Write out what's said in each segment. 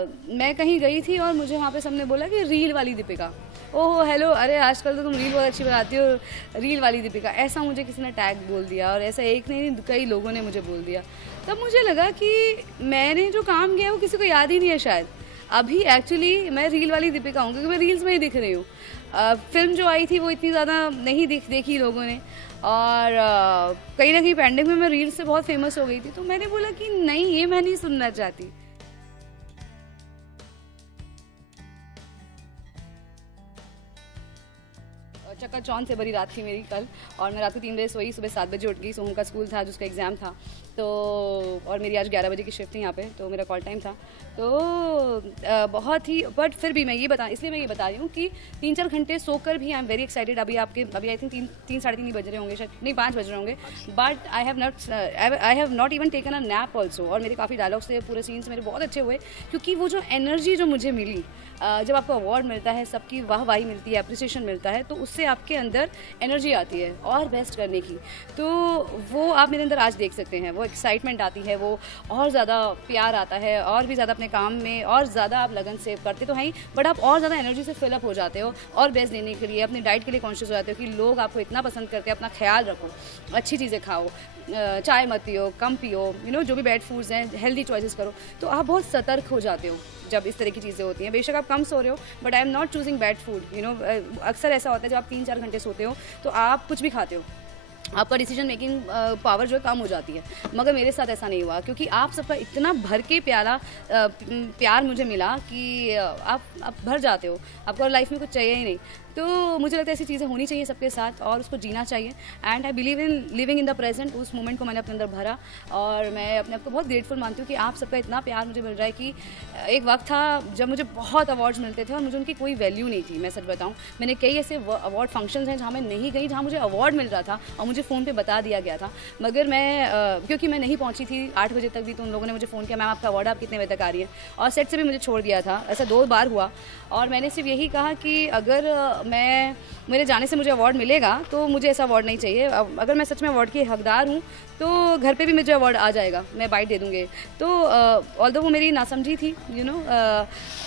मैं कहीं गई थी और मुझे वहाँ पे सबने बोला कि रील वाली दीपिका। ओहो हेलो, अरे आजकल तो तुम रील बहुत अच्छी बनाती हो, रील वाली दीपिका। ऐसा मुझे किसी ने टैग बोल दिया और ऐसा एक नहीं कई लोगों ने मुझे बोल दिया। तब मुझे लगा कि मैंने जो काम किया वो किसी को याद ही नहीं है शायद। अभी एक्चुअली मैं रील वाली दीपिका हूँ क्योंकि मैं रील्स में ही दिख रही हूँ। फिल्म जो आई थी वो इतनी ज़्यादा नहीं देखी लोगों ने, और कहीं ना कहीं पैंडेमिक में मैं रील्स से बहुत फेमस हो गई थी। तो मैंने बोला कि नहीं, ये मैं नहीं सुनना चाहती। चक्काचौंध से भरी रात थी मेरी कल, और मैं रात को 3 बजे सोई, सुबह 7 बजे उठ गई। सोहम का स्कूल था जिसका एग्ज़ाम था, तो और मेरी आज 11 बजे की शिफ्ट थी यहाँ पे, तो मेरा कॉल टाइम था। तो बहुत ही, बट फिर भी मैं ये बता रही हूँ कि 3-4 घंटे सोकर भी आई एम वेरी एक्साइटेड। अभी आई थिंक 3 साढ़े 3 बज रहे होंगे शायद, नहीं 5 बज रहे होंगे, but I have not even taken a nap also. और मेरे काफ़ी डायलॉग्स थे, पूरे सीन्स मेरे बहुत अच्छे हुए, क्योंकि वो जो एनर्जी जो मुझे मिली, जब आपको अवार्ड मिलता है, सबकी वाहवाही मिलती है, अप्रिसिएशन मिलता है, तो उससे आपके अंदर एनर्जी आती है और बेस्ट करने की। तो वो आप मेरे अंदर आज देख सकते हैं, वो एक्साइटमेंट आती है, वो और ज़्यादा प्यार आता है, और भी ज़्यादा अपने काम में और ज़्यादा आप लगन से करते तो हैं ही, बट आप और ज़्यादा एनर्जी से फिलअप हो जाते हो और बेस्ट देने के लिए, अपनी डाइट के लिए कॉन्शियस हो जाते हो कि लोग आपको इतना पसंद करते हैं। अपना ख्याल रखो, अच्छी चीज़ें खाओ, चाय मत पियो, कम पियो, जो भी बैड फूड्स हैं हेल्दी चॉइसेस करो। तो आप बहुत सतर्क हो जाते हो जब इस तरह की चीज़ें होती हैं। बेशक आप कम सो रहे हो, but I am not choosing bad food. अक्सर ऐसा होता है जब आप 3-4 घंटे सोते हो तो आप कुछ भी खाते हो, आपका डिसीजन मेकिंग पावर जो है कम हो जाती है। मगर मेरे साथ ऐसा नहीं हुआ, क्योंकि आप सबका इतना भर के प्यार मुझे मिला कि आप भर जाते हो, आपको लाइफ में कुछ चाहिए ही नहीं। तो मुझे लगता है ऐसी चीज़ें होनी चाहिए सबके साथ, और उसको जीना चाहिए। And I believe in living in the present. उस मोमेंट को मैंने अपने अंदर भरा, और मैं अपने आप को बहुत ग्रेटफुल मानती हूँ कि आप सबका इतना प्यार मुझे मिल रहा है। कि एक वक्त था जब मुझे बहुत अवार्ड्स मिलते थे और मुझे उनकी कोई वैल्यू नहीं थी। मैं सच बताऊँ, मैंने कई ऐसे अवार्ड फंक्शंस हैं जहाँ मैं नहीं गई, जहाँ मुझे अवार्ड मिल रहा था और मुझे फ़ोन पे बता दिया गया था, मगर मैं क्योंकि मैं नहीं पहुँची थी 8 बजे तक भी, तो उन लोगों ने मुझे फ़ोन किया, मैम आपका अवार्ड आप कितने बजे तक आ रही है, और सेट से भी मुझे छोड़ दिया था। ऐसा 2 बार हुआ, और मैंने सिर्फ यही कहा कि अगर मेरे जाने से मुझे अवार्ड मिलेगा तो मुझे ऐसा अवार्ड नहीं चाहिए। अगर मैं सच में अवार्ड की हकदार हूँ तो घर पे भी मुझे अवार्ड आ जाएगा, मैं बाइट दे दूँगी। तो ऑल्दो वो मेरी नासमझी थी,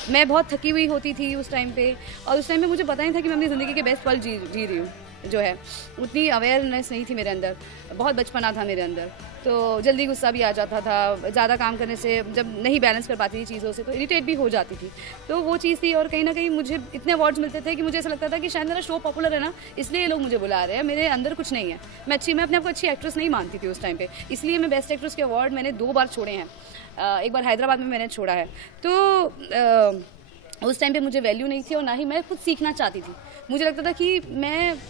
मैं बहुत थकी हुई होती थी उस टाइम पे, और उस टाइम पे मुझे पता नहीं था कि मैं अपनी ज़िंदगी के बेस्ट पल जी रही हूँ। जो है उतनी अवेयरनेस नहीं थी मेरे अंदर, बहुत बचपना था मेरे अंदर, तो जल्दी गुस्सा भी आ जाता था। ज़्यादा काम करने से जब नहीं बैलेंस कर पाती थी चीज़ों से, तो इरिटेट भी हो जाती थी। तो वो चीज़ थी, और कहीं ना कहीं मुझे इतने अवार्ड्स मिलते थे कि मुझे ऐसा लगता था कि शायद मेरा शो पॉपुलर है ना, इसलिए लोग मुझे बुला रहे हैं, मेरे अंदर कुछ नहीं है। मैं अपने आप को अच्छी एक्ट्रेस नहीं मानती थी उस टाइम पे, इसलिए मैं बेस्ट एक्ट्रेस के अवार्ड मैंने 2 बार छोड़े हैं। एक बार हैदराबाद में मैंने छोड़ा है। तो उस टाइम पे मुझे वैल्यू नहीं थी, और ना ही मैं खुद सीखना चाहती थी। मुझे लगता था कि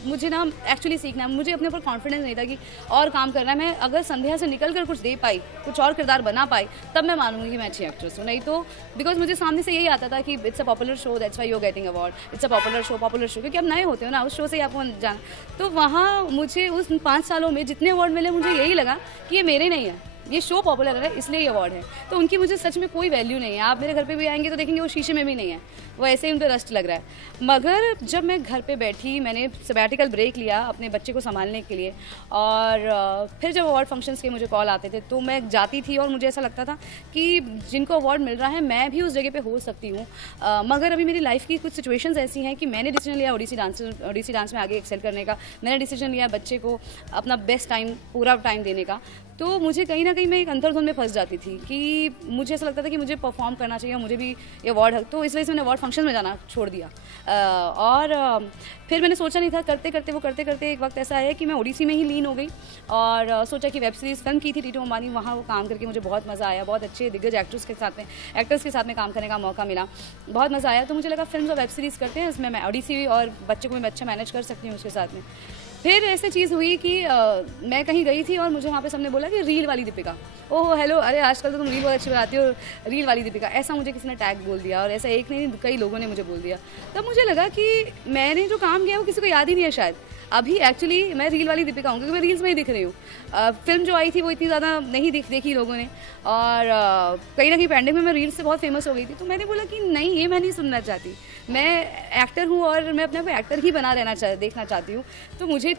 मुझे ना एक्चुअली सीखना है, मुझे अपने ऊपर कॉन्फिडेंस नहीं था कि और काम करना है। मैं अगर संध्या से निकल कर कुछ दे पाई, कुछ और किरदार बना पाई, तब मैं मानूंगी कि मैं अच्छी एक्ट्रेस हूँ। नहीं तो बिकॉज मुझे सामने से यही आता था कि it's a popular show, that's why you are getting award, it's a popular show, क्योंकि आप नए होते हो ना, उस शो से ही आपको जाना। तो वहाँ मुझे उस 5 सालों में जितने अवार्ड मिले, मुझे यही लगा कि ये मेरे नहीं है, ये शो पॉपुलर है इसलिए ये अवार्ड है। तो उनकी मुझे सच में कोई वैल्यू नहीं है। आप मेरे घर पे भी आएंगे तो देखेंगे वो शीशे में भी नहीं है, वो ऐसे ही उन पर रस्ट लग रहा है। मगर जब मैं घर पे बैठी, मैंने सबैटिकल ब्रेक लिया अपने बच्चे को संभालने के लिए, और फिर जब अवार्ड फंक्शंस के मुझे कॉल आते थे तो मैं जाती थी, और मुझे ऐसा लगता था कि जिनको अवार्ड मिल रहा है मैं भी उस जगह पे हो सकती हूँ। मगर अभी मेरी लाइफ की कुछ सिचुएशंस ऐसी हैं कि मैंने डिसीजन लिया ओडिसी डांस में आगे एक्सेल करने का। मैंने डिसीजन लिया बच्चे को अपना बेस्ट टाइम, पूरा टाइम देने का। तो मुझे कहीं ना कहीं मैं एक अंतर्धुन में फंस जाती थी कि मुझे ऐसा लगता था कि मुझे परफॉर्म करना चाहिए, मुझे भी ये अवार्ड है। तो इस वजह से मैंने अवार्ड फंक्शन में जाना छोड़ दिया। और फिर मैंने सोचा नहीं था, करते करते एक वक्त ऐसा आया कि मैं ओडिसी में ही लीन हो गई, और सोचा कि वेब सीरीज़ फिल्म की थी टीटू अंबानी, वहाँ वो काम करके मुझे बहुत मज़ा आया। बहुत अच्छे दिग्गज एक्टर्स के साथ में काम करने का मौका मिला, बहुत मज़ा आया। तो मुझे लगा फिल्म और वेब सीरीज़ करते हैं, इसमें मैं ओडिसी और बच्चे को मैं अच्छा मैनेज कर सकती हूँ उसके साथ में। फिर ऐसी चीज़ हुई कि मैं कहीं गई थी और मुझे वहाँ पे सबने बोला कि रील वाली दीपिका। ओहो हेलो, अरे आजकल तो तुम रील बहुत अच्छी बनाती हो, रील वाली दीपिका। ऐसा मुझे किसी ने टैग बोल दिया, और ऐसा एक नहीं कई लोगों ने मुझे बोल दिया। तब मुझे लगा कि मैंने जो काम किया वो किसी को याद ही नहीं है शायद। अभी एक्चुअली मैं रील वाली दीपिका हूँ क्योंकि मैं रील्स में ही दिख रही हूँ। फिल्म जो आई थी वो इतनी ज़्यादा नहीं देखी लोगों ने, और कहीं ना कहीं पैंडेमिक में मैं रील्स से बहुत फेमस हो गई थी। तो मैंने बोला कि नहीं, ये मैं नहीं सुनना चाहती। मैं एक्टर हूँ और मैं अपने को एक्टर ही बना देखना चाहती हूँ। तो मुझे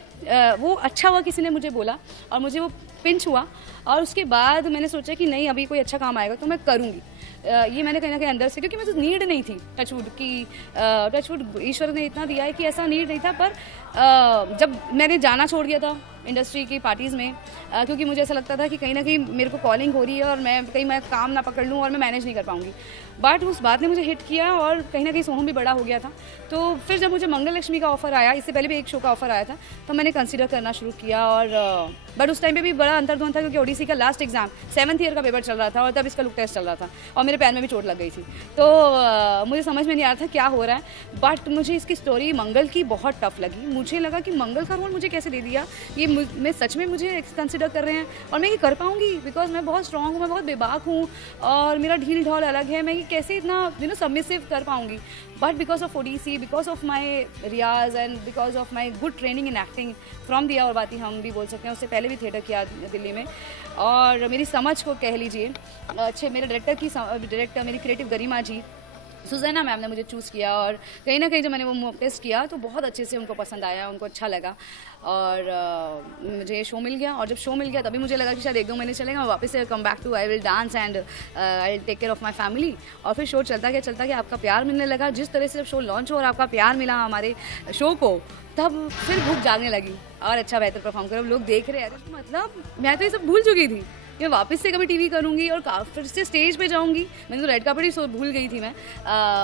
वो अच्छा हुआ किसी ने मुझे बोला, और मुझे वो पिंच हुआ, और उसके बाद मैंने सोचा कि नहीं, अभी कोई अच्छा काम आएगा तो मैं करूँगी। ये मैंने कहीं ना कहीं अंदर से, क्योंकि मुझे नीड नहीं थी टचवुड ईश्वर ने इतना दिया है कि ऐसा नीड नहीं था। पर जब मैंने जाना छोड़ दिया था इंडस्ट्री की पार्टीज़ में, क्योंकि मुझे ऐसा लगता था कि कहीं ना कहीं मेरे को कॉलिंग हो रही है और मैं काम ना पकड़ लूँ और मैं मैनेज नहीं कर पाऊँगी, बट उस बात ने मुझे हिट किया और कहीं ना कहीं सोहम भी बड़ा हो गया था। तो फिर जब मुझे मंगल लक्ष्मी का ऑफर आया, इससे पहले भी एक शो का ऑफर आया था, तो मैंने कंसीडर करना शुरू किया। और बट उस टाइम पे भी बड़ा अंतर्द्वंद था, क्योंकि ओडीसी का लास्ट एग्जाम 7th ईयर का पेपर चल रहा था और तब इसका लुक टेस्ट चल रहा था और मेरे पैर में भी चोट लग गई थी। तो मुझे समझ में नहीं आ रहा था क्या हो रहा है। बट मुझे इसकी स्टोरी मंगल की बहुत टफ लगी। मुझे लगा कि मंगल का रोल मुझे कैसे दे दिया, ये मैं सच में मुझे कंसिडर कर रहे हैं और मैं ये कर पाऊंगी, बिकॉज मैं बहुत स्ट्रांग हूँ, मैं बहुत बेबाक हूँ और मेरा ढील ढाल अलग है, मैं ये कैसे इतना सबमिसिव कर पाऊंगी। But because of Odissi, because of my रियाज and because of my good training in acting from Diya Aur बाती हम भी बोल सकते हैं, उससे पहले भी थिएटर किया दिल्ली में, और मेरी समझ को कह लीजिए अच्छे, मेरे डायरेक्टर मेरी क्रिएटिव गरिमा जी सुजैना मैम ने मुझे चूज़ किया। और कहीं ना कहीं जब मैंने वो टेस्ट किया तो बहुत अच्छे से उनको पसंद आया, उनको अच्छा लगा और मुझे शो मिल गया। और जब शो मिल गया तभी मुझे लगा कि शायद 1-2 महीने चलेगा, वापस से come back to I will dance and I will take care of my family. और फिर शो चलता गया, आपका प्यार मिलने लगा। जिस तरह से जब शो लॉन्च हो और आपका प्यार मिला हमारे शो को, तब फिर भूख जागने लगी और अच्छा बेहतर परफॉर्म करो, लोग देख रहे हैं। तो मतलब मैं तो ये सब भूल चुकी थी, मैं वापस से कभी टीवी करूंगी और फिर से स्टेज पे जाऊंगी। मैंने तो रेड कार्पेट ही भूल गई थी मैं,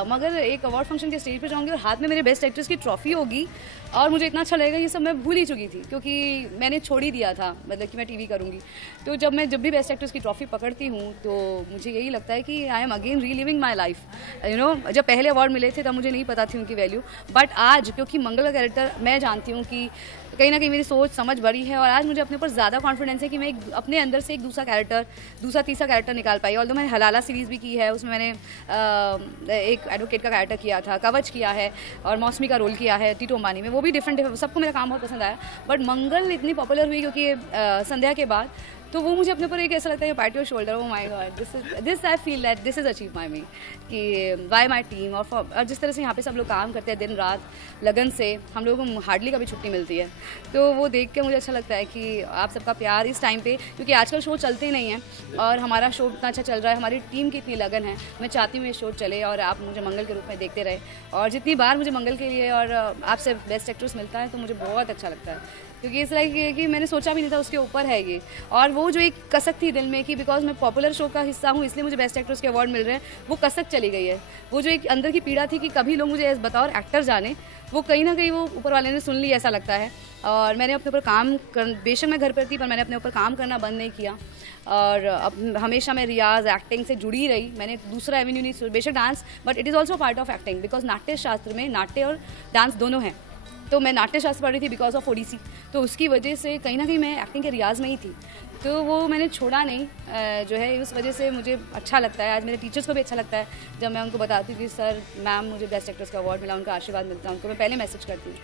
मगर एक अवार्ड फंक्शन के स्टेज पे जाऊंगी और हाथ में मेरे बेस्ट एक्ट्रेस की ट्रॉफी होगी और मुझे इतना अच्छा लगेगा, ये सब मैं भूल ही चुकी थी, क्योंकि मैंने छोड़ ही दिया था मतलब कि मैं टीवी करूंगी। तो जब भी बेस्ट एक्ट्रेस की ट्रॉफी पकड़ती हूँ तो मुझे यही लगता है कि I am again reliving my life. जब पहले अवार्ड मिले थे तब मुझे नहीं पता थी उनकी वैल्यू, बट आज क्योंकि मंगल का कैरेक्टर मैं जानती हूँ कि कहीं ना कहीं मेरी सोच समझ बड़ी है और आज मुझे अपने ऊपर ज़्यादा कॉन्फिडेंस है कि मैं अपने अंदर से एक दूसरा तीसरा कैरेक्टर निकाल पाई। ऑल्दो मैंने हलाला सीरीज़ भी की है, उसमें मैंने एक एडवोकेट का कैरेक्टर किया था, कवच किया है और मौसमी का रोल किया है टीटू अंबानी में, वो भी डिफरेंट, सबको मेरा काम बहुत पसंद आया। बट मंगल इतनी पॉपुलर हुई क्योंकि संध्या के बाद, तो वो मुझे अपने ऊपर एक ऐसा लगता है pat your shoulder, oh my god, this I feel that this is achieve my me, कि बाय माई टीम। और जिस तरह से यहाँ पे सब लोग काम करते हैं दिन रात लगन से, हम लोगों को हार्डली कभी छुट्टी मिलती है, तो वो देख के मुझे अच्छा लगता है कि आप सबका प्यार इस टाइम पे, क्योंकि आजकल शो चलते ही नहीं हैं और हमारा शो इतना अच्छा चल रहा है, हमारी टीम की इतनी लगन है। मैं चाहती हूँ ये शो चले और आप मुझे मंगल के रूप में देखते रहे, और जितनी बार मुझे मंगल के लिए और आपसे बेस्ट एक्ट्रेस मिलता है तो मुझे बहुत अच्छा लगता है, क्योंकि इस लाइक कि मैंने सोचा भी नहीं था उसके ऊपर है ये। और वो जो एक कसक थी दिल में कि बिकॉज मैं पॉपुलर शो का हिस्सा हूँ इसलिए मुझे बेस्ट एक्ट्रेस के अवार्ड मिल रहे हैं, वो कसक चली गई है। वो जो एक अंदर की पीड़ा थी कि कभी लोग मुझे बतौर एक्टर जाने, वो कहीं ना कहीं वो ऊपर वाले ने सुन ली, ऐसा लगता है। और मैंने अपने ऊपर काम बेशक मैं घर पर थी पर मैंने अपने ऊपर काम करना बंद नहीं किया, और अब हमेशा मैं रियाज एक्टिंग से जुड़ी रही। मैंने दूसरा एवेन्यू नहीं, बेशक dance, but it is also part of acting, because नाट्य शास्त्र में नाट्य और डांस दोनों हैं। तो मैं नाट्य शास्त्र पढ़ रही थी बिकॉज ऑफ ओडीसी, तो उसकी वजह से कहीं ना कहीं मैं एक्टिंग के रियाज में ही थी, तो वो मैंने छोड़ा नहीं जो है। उस वजह से मुझे अच्छा लगता है, आज मेरे टीचर्स को भी अच्छा लगता है जब मैं उनको बताती हूँ कि सर मैम मुझे बेस्ट एक्ट्रेस का अवार्ड मिला, उनका आशीर्वाद मिलता है, उनको मैं पहले मैसेज करती हूँ,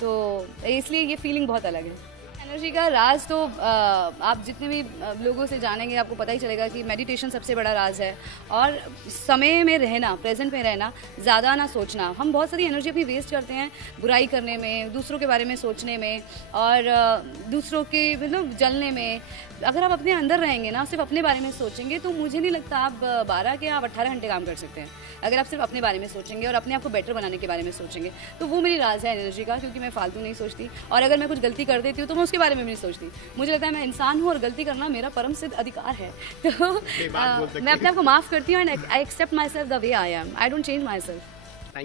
तो इसलिए ये फीलिंग बहुत अलग है। एनर्जी का राज तो आप जितने भी लोगों से जानेंगे आपको पता ही चलेगा कि मेडिटेशन सबसे बड़ा राज है, और समय में रहना, प्रेजेंट में रहना, ज़्यादा ना सोचना। हम बहुत सारी एनर्जी अपनी वेस्ट करते हैं बुराई करने में, दूसरों के बारे में सोचने में और दूसरों के मतलब जलने में। अगर आप अपने अंदर रहेंगे ना, सिर्फ अपने बारे में सोचेंगे, तो मुझे नहीं लगता आप 12 के आप 18 घंटे काम कर सकते हैं। अगर आप सिर्फ अपने बारे में सोचेंगे और अपने आप को बेटर बनाने के बारे में सोचेंगे, तो वो मेरी राज है एनर्जी का, क्योंकि मैं फालतू नहीं सोचती, और अगर मैं कुछ गलती कर देती हूँ तो मैं उसके बारे में भी नहीं सोचती। मुझे लगता है मैं इंसान हूँ और गलती करना मेरा परम सिद्ध अधिकार है, तो मैं अपने आप को माफ़ करती हूँ and I accept myself the way I am, I don't change my self.